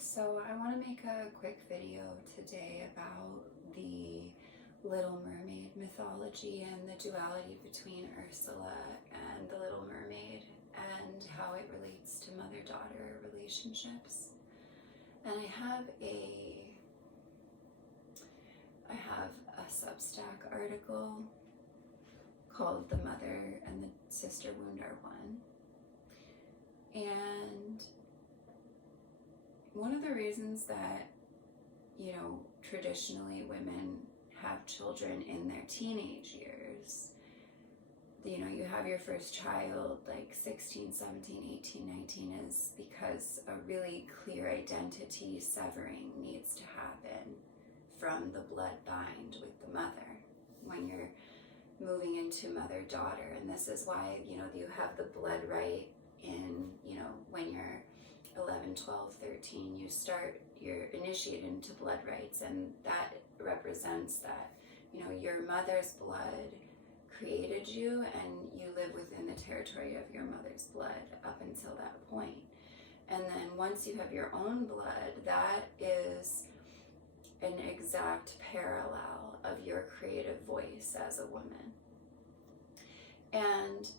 So I want to make a quick video today about the Little Mermaid mythology and the duality between Ursula and the Little Mermaid and how it relates to mother-daughter relationships. And I have a Substack article called The Mother and the Sister Wound Are One. And one of the reasons that, traditionally women have children in their teenage years, you have your first child like 16, 17, 18, 19, is because a really clear identity severing needs to happen from the blood bind with the mother when you're moving into mother-daughter. And this is why, you have the blood right in, when you're 11, 12, 13, you're initiated into blood rights, and that represents that, your mother's blood created you and you live within the territory of your mother's blood up until that point. And then once you have your own blood, that is an exact parallel of your creative voice as a woman. And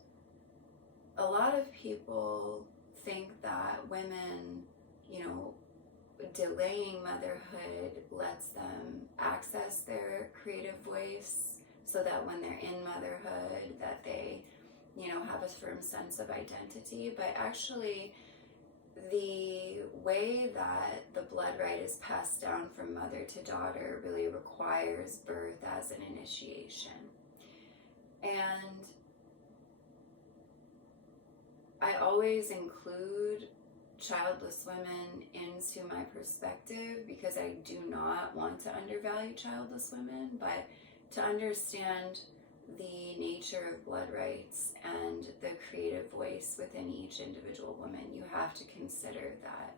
a lot of people think that women, delaying motherhood lets them access their creative voice so that when they're in motherhood that they, have a firm sense of identity. But actually, the way that the blood right is passed down from mother to daughter really requires birth as an initiation. And I always include childless women into my perspective because I do not want to undervalue childless women, but to understand the nature of blood rights and the creative voice within each individual woman, you have to consider that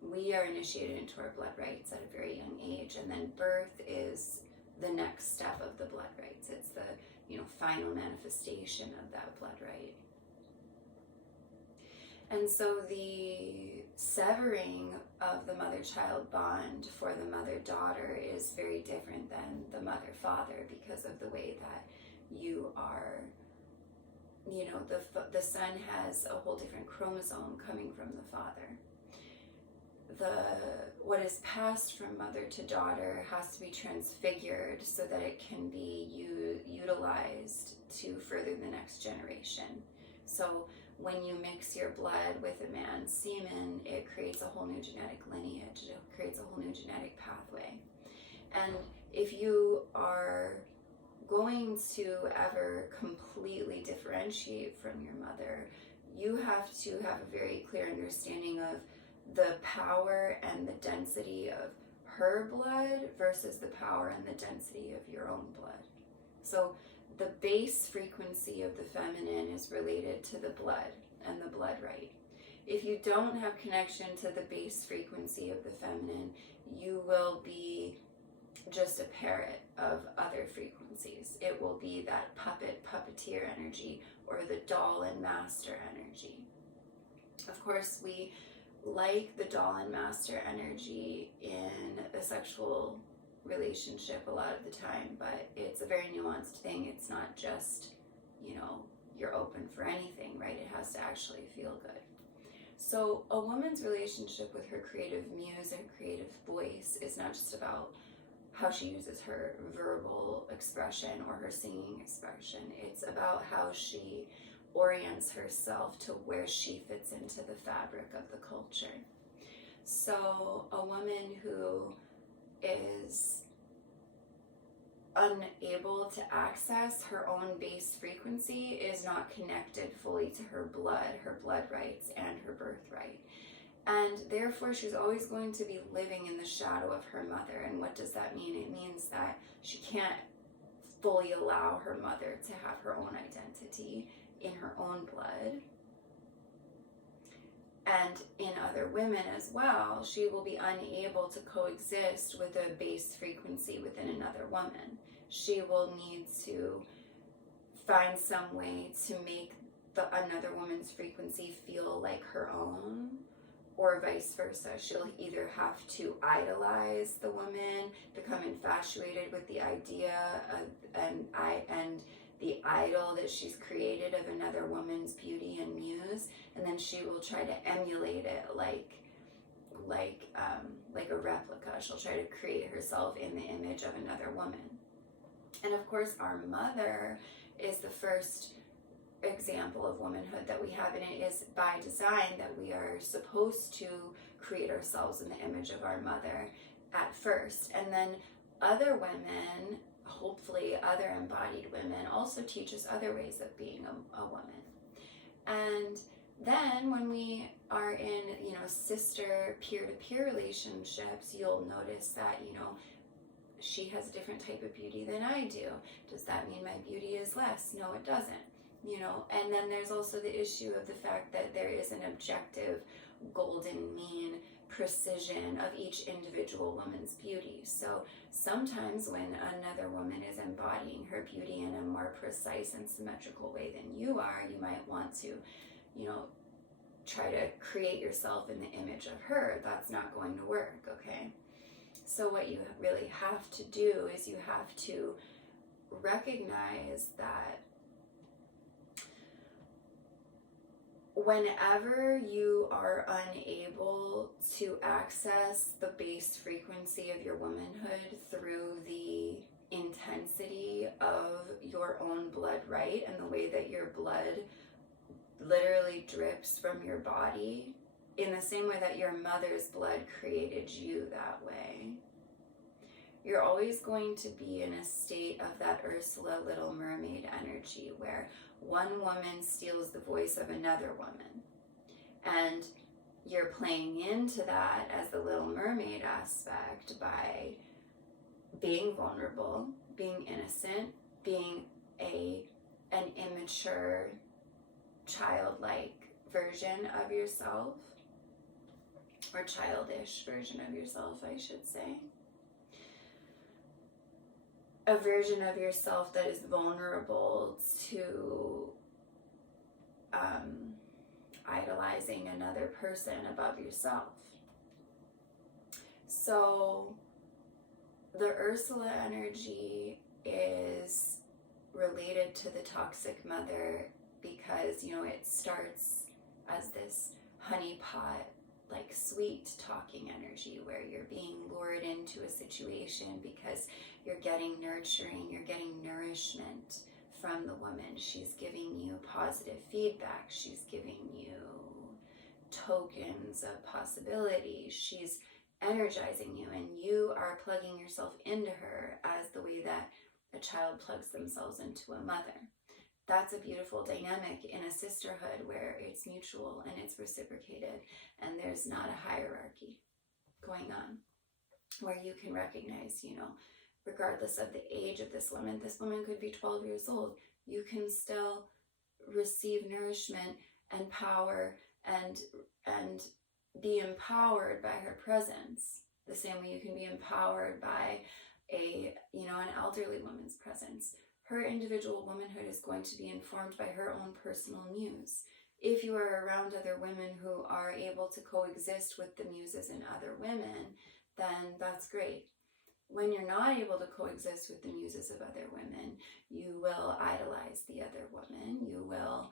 we are initiated into our blood rights at a very young age, and then birth is the next step of the blood rights. It's the final manifestation of that blood right. And so the severing of the mother-child bond for the mother-daughter is very different than the mother-father because of the way that you are, the son has a whole different chromosome coming from the father. What is passed from mother to daughter has to be transfigured so that it can be utilized to further the next generation. So when you mix your blood with a man's semen, it creates a whole new genetic lineage, it creates a whole new genetic pathway. And if you are going to ever completely differentiate from your mother, you have to have a very clear understanding of the power and the density of her blood versus the power and the density of your own blood. So the base frequency of the feminine is related to the blood and the blood right. If you don't have connection to the base frequency of the feminine, you will be just a parrot of other frequencies. It will be that puppeteer energy, or the doll and master energy. Of course, we like the doll and master energy in a sexual relationship a lot of the time, but it's a very nuanced thing. It's not just, you're open for anything, right? It has to actually feel good. So a woman's relationship with her creative muse and creative voice is not just about how she uses her verbal expression or her singing expression. It's about how she orients herself to where she fits into the fabric of the culture. So a woman who is unable to access her own base frequency is not connected fully to her blood rights, and her birthright. And therefore, she's always going to be living in the shadow of her mother. And what does that mean? It means that she can't fully allow her mother to have her own identity in her own blood. And in other women as well, she will be unable to coexist with a base frequency within another woman. She will need to find some way to make another woman's frequency feel like her own, or vice versa. She'll either have to idolize the woman, become infatuated with the idea of and the idol that she's created of another woman's beauty and muse, and then she will try to emulate it like a replica. She'll try to create herself in the image of another woman. And of course, our mother is the first example of womanhood that we have, and it is by design that we are supposed to create ourselves in the image of our mother at first, and then other women, hopefully other embodied women, also teach us other ways of being a woman. And then when we are in, sister peer-to-peer relationships, you'll notice that, she has a different type of beauty than I do. Does that mean my beauty is less? No, it doesn't. And then there's also the issue of the fact that there is an objective golden mean precision of each individual woman's beauty. So sometimes when another woman is embodying her beauty in a more precise and symmetrical way than you are, you might want to, try to create yourself in the image of her. That's not going to work, okay? So what you really have to do is you have to recognize that whenever you are unable to access the base frequency of your womanhood through the intensity of your own blood right and the way that your blood literally drips from your body, in the same way that your mother's blood created you that way, you're always going to be in a state of that Ursula Little Mermaid energy where one woman steals the voice of another woman. And you're playing into that as the Little Mermaid aspect by being vulnerable, being innocent, being an immature, childlike version of yourself, or childish version of yourself, I should say. A version of yourself that is vulnerable to idolizing another person above yourself. So the Ursula energy is related to the toxic mother because, it starts as this honeypot, like sweet talking energy where you're being lured into a situation because you're getting nurturing, you're getting nourishment from the woman. She's giving you positive feedback. She's giving you tokens of possibility. She's energizing you, and you are plugging yourself into her as the way that a child plugs themselves into a mother. That's a beautiful dynamic in a sisterhood where it's mutual and it's reciprocated, and there's not a hierarchy going on, where you can recognize, regardless of the age of this woman could be 12 years old. You can still receive nourishment and power and be empowered by her presence, the same way you can be empowered by an elderly woman's presence. Her individual womanhood is going to be informed by her own personal muse. If you are around other women who are able to coexist with the muses in other women, then that's great. When you're not able to coexist with the muses of other women, you will idolize the other woman. You will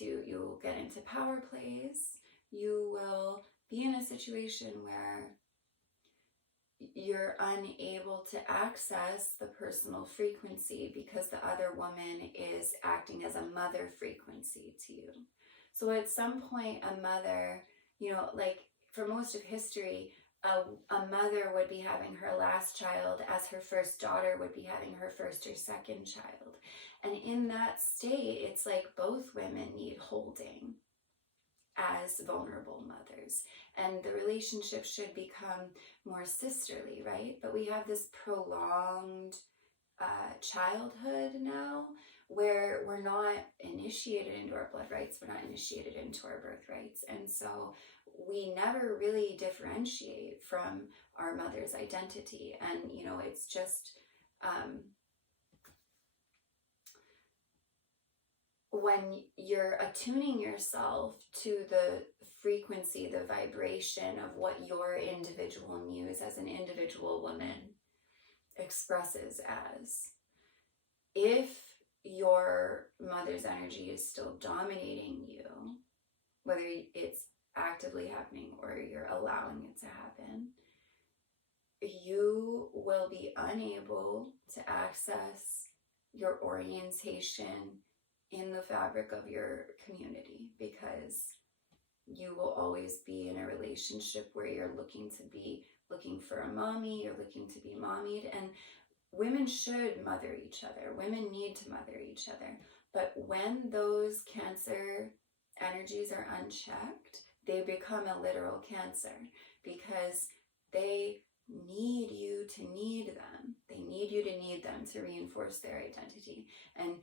you'll get into power plays. You will be in a situation where you're unable to access the personal frequency because the other woman is acting as a mother frequency to you. So at some point, a mother, like for most of history, a mother would be having her last child as her first daughter would be having her first or second child. And in that state, it's like both women need holding as vulnerable mothers, and the relationship should become more sisterly, right? But we have this prolonged childhood now where we're not initiated into our blood rights, we're not initiated into our birth rights, and so we never really differentiate from our mother's identity. And it's just when you're attuning yourself to the frequency, the vibration of what your individual muse as an individual woman expresses as. If your mother's energy is still dominating you, whether it's actively happening or you're allowing it to happen, you will be unable to access your orientation in the fabric of your community, because you will always be in a relationship where you're looking for a mommy, you're looking to be mommied. And women should mother each other. Women need to mother each other. But when those Cancer energies are unchecked, they become a literal Cancer, because they need you to need them. They need you to need them to reinforce their identity. And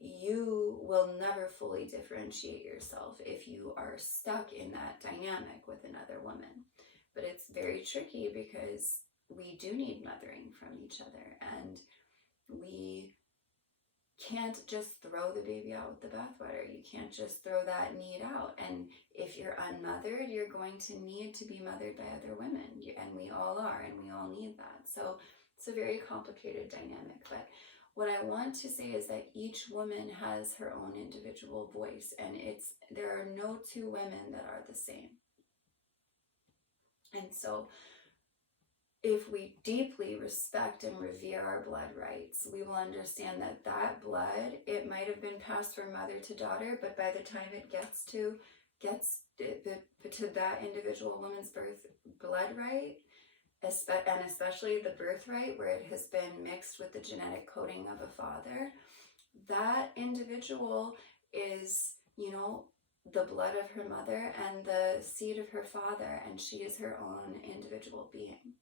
you will never fully differentiate yourself if you are stuck in that dynamic with another woman. But it's very tricky, because we do need mothering from each other, and we can't just throw the baby out with the bathwater. You can't just throw that need out. And if you're unmothered, you're going to need to be mothered by other women, and we all are, and we all need that. So it's a very complicated dynamic. But what I want to say is that each woman has her own individual voice, and there are no two women that are the same. And so if we deeply respect and revere our blood rights, we will understand that that blood, it might have been passed from mother to daughter, but by the time it gets to that individual woman's blood right, and especially the birthright, where it has been mixed with the genetic coding of a father, that individual is, the blood of her mother and the seed of her father, and she is her own individual being.